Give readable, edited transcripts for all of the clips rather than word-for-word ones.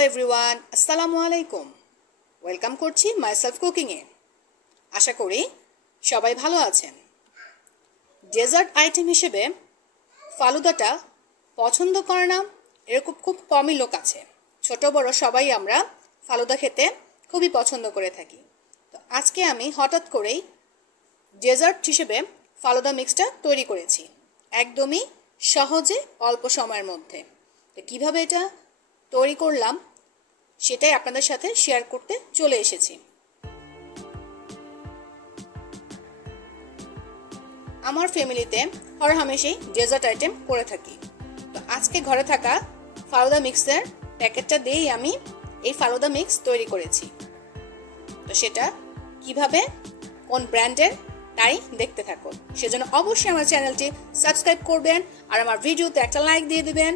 Hello everyone, আসসালামু আলাইকুম। Welcome করছি মাইসেলফ কুকিংয়ে। আশা করি সবাই ভালো আছেন। ডেজার্ট আইটেম হিসেবে ফালুদাটা পছন্দ করে না এরকম খুব কমই লোক আছে। ছোট বড় সবাই আমরা ফালুদা খেতে খুবই পছন্দ করে থাকি। তো আজকে আমি হঠাৎ করেই ডেজার্ট হিসেবে ফালুদা মিক্সটা তৈরি করেছি, একদমই সহজে অল্প সময়ের মধ্যে। তো কীভাবে এটা তৈরি করলাম সেটাই আপনাদের সাথে শেয়ার করতে চলে এসেছি। আমার ফ্যামিলিতে হরহামেশাই ডেজার্ট আইটেম করে থাকি। তো আজকে ঘরে থাকা ফালুদা মিক্সের প্যাকেটটা দিয়েই আমি এই ফালুদা মিক্স তৈরি করেছি। তো সেটা কিভাবে, কোন ব্র্যান্ডের, তাই দেখতে থাকুন। সেজন্য অবশ্যই আমার চ্যানেলটি সাবস্ক্রাইব করবেন আর আমার ভিডিওতে একটা লাইক দিয়ে দিবেন।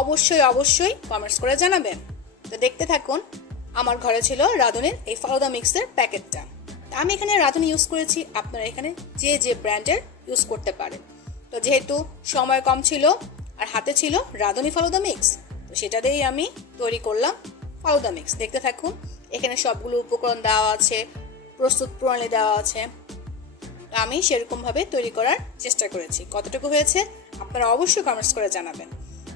অবশ্যই কমেন্টস করে জানাবেন। তো দেখতে থাকুন। আমার ঘরে ছিল রাঁধুনির এই ফালুদা মিক্সের প্যাকেটটা। আমি এখানে রাঁধুনি ইউজ করেছি, আপনারা এখানে যে ব্র্যান্ডের ইউজ করতে পারেন। তো যেহেতু সময় কম ছিল আর হাতে ছিল রাঁধুনি ফালুদা মিক্স, তো সেটা দিয়েই আমি তৈরি করলাম ফালুদা মিক্স। দেখতে থাকুন। এখানে সবগুলো উপকরণ দেওয়া আছে, প্রস্তুত প্রণালী দেওয়া আছে। তো আমি সেরকমভাবে তৈরি করার চেষ্টা করেছি। কতটুকু হয়েছে আপনারা অবশ্যই কমেন্টস করে জানাবেন।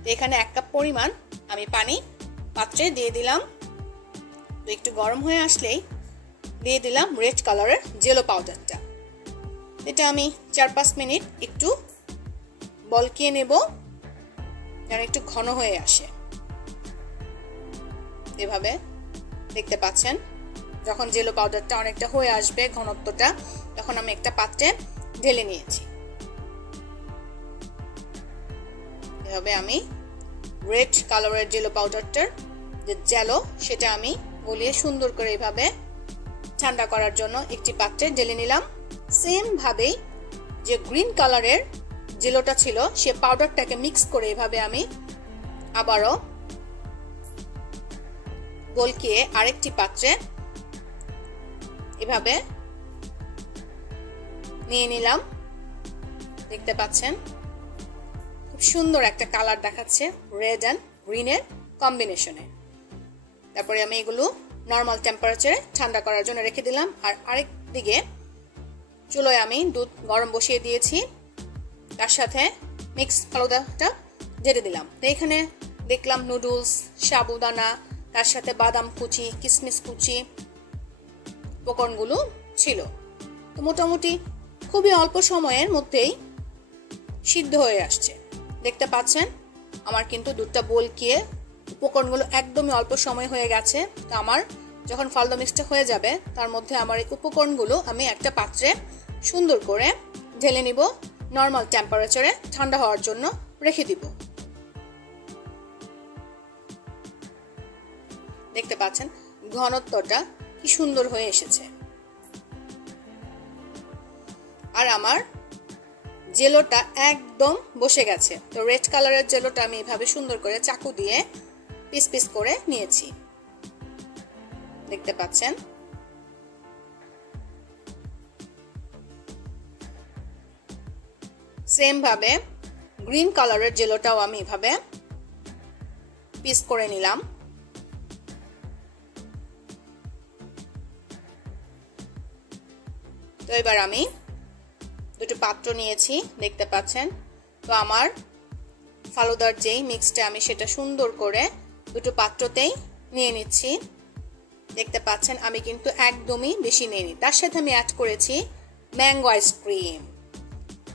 তো এখানে 1 কাপ পরিমাণ আমি পানি পাত্রে দিয়ে দিলাম। তো একটু গরম হয়ে আসলেই দিয়ে দিলাম রেড কালারের জেলো পাউডারটা। এটা আমি 4-5 মিনিট একটু বলকিয়ে নেব, যেন একটু ঘন হয়ে আসে। এভাবে দেখতে পাচ্ছেন, যখন জেলো পাউডারটা অনেকটা হয়ে আসবে ঘনত্বটা, তখন আমি একটা পাত্রে ঢেলে নিয়েছি। এভাবে আমি রেড কালারের জেলো পাউডারটার যে জেলো, সেটা আমি গলিয়ে সুন্দর করে এভাবে ঠান্ডা করার জন্য একটি পাত্রে ঢেলে নিলাম। সেম ভাবেই যে গ্রিন কালারের জেলোটা ছিল, সে পাউডারটাকে মিক্স করে এভাবে আমি আবারও বলকিয়ে আরেকটি পাত্রে এভাবে নিয়ে নিলাম। দেখতে পাচ্ছেন খুব সুন্দর একটা কালার দেখাচ্ছে, রেড অ্যান্ড গ্রিনের কম্বিনেশনে। তারপরে আমি এগুলো নর্মাল টেম্পারেচারে ঠান্ডা করার জন্য রেখে দিলাম। আর আরেক দিকে চুলোয় আমি দুধ গরম বসিয়ে দিয়েছি, তার সাথে মিক্স ফালুদাটা ঢেলে দিলাম। তো এখানে দেখলাম নুডলস, সাবুদানা, তার সাথে বাদাম কুচি, কিশমিশ কুচি উপকরণগুলো ছিল। তো মোটামুটি খুবই অল্প সময়ের মধ্যেই সিদ্ধ হয়ে আসছে। দেখতে পাচ্ছেন আমার কিন্তু দুধটা বলকিয়ে উপকরণগুলো একদমই অল্প সময় হয়ে গেছে। তো আমার যখন ফালুদা মিক্সটা হয়ে যাবে, তার মধ্যে আমার এই উপকরণগুলো আমি একটা পাত্রে সুন্দর করে ঢেলে নিব, নর্মাল টেম্পারেচারে ঠান্ডা হওয়ার জন্য রেখে দিব। দেখতে পাচ্ছেন ঘনত্বটা কি সুন্দর হয়ে এসেছে। আর আমার জেলোটা একদম বসে গেছে। তো রেড কালারের জেলোটা আমি এভাবে সুন্দর করে চাকু দিয়ে পিস পিস করে নিয়েছি। দেখতে পাচ্ছেন সেম ভাবে গ্রিন কালারের জেলোটাও আমি এভাবে পিস করে নিলাম। তো এবার আমি দুটো পাত্র নিয়েছি, দেখতে পাচ্ছেন। তো আমার ফালুদার যেই মিক্সটা, আমি সেটা সুন্দর করে দুটো পাত্রতেই নিয়ে নিচ্ছি। দেখতে পাচ্ছেন আমি কিন্তু একদমই বেশি নিইনি। তার সাথে আমি অ্যাড করেছি ম্যাঙ্গো আইসক্রিম।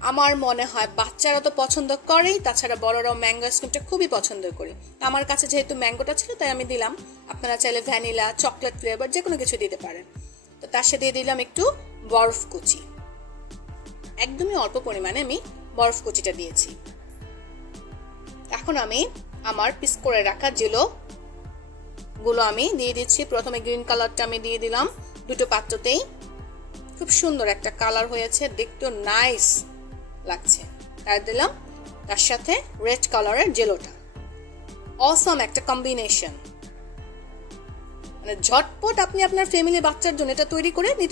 আমার মনে হয় বাচ্চারা তো পছন্দ করেই, তাছাড়া বড়রাও ম্যাঙ্গো আইসক্রিমটা খুবই পছন্দ করি। আমার কাছে যেহেতু ম্যাঙ্গোটা ছিল, তাই আমি দিলাম। আপনারা চাইলে ভ্যানিলা, চকলেট ফ্লেভার যে কোনো কিছু দিতে পারেন। তো তার সাথে দিয়ে দিলাম একটু বরফ কুচি। একদমই অল্প পরিমাণে আমি বরফ কুচিটা দিয়েছি। এখন আমি আমার পিস করে রাখা জেলো গুলো আমি দিয়ে দিচ্ছি। প্রথমে গ্রিন কালারটা আমি দিয়ে দিলাম দুটো পাত্রতেই। খুব সুন্দর একটা কালার হয়েছে, দেখতেও নাইস লাগছে। তার দিলাম তার সাথে রেড কালারের জেলোটা। অসম একটা কম্বিনেশন, মানে ঝটপট আপনি আপনার ফ্যামিলি বাচ্চার জন্য এটা তৈরি করে নিতে